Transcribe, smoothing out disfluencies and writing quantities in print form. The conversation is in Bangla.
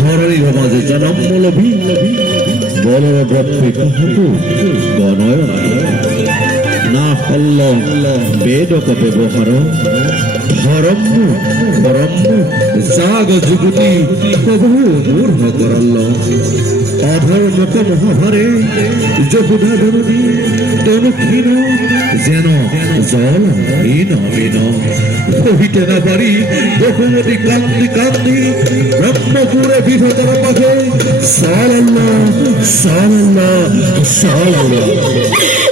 ঘরের মাঝে জনমূলভী বলর ব্রহ্মে কহতু গণয় না হল্ল বেদক ব্যবহার ধরম্য ব্রহ্ম জাগ যুগতি প্রভু মূর্হ করল্ল অধর্মক মহাভারে যহুদা ধরণী তনুক্ষীণ যেন জল হীন হীন কহিতে না পারি বহুমতি কান্দি কান্দি ব্রহ্মপুরে বিধতর পথে সাল্লাল্লাহ সাল্লাল্লাহ সাল্লাল্লাহ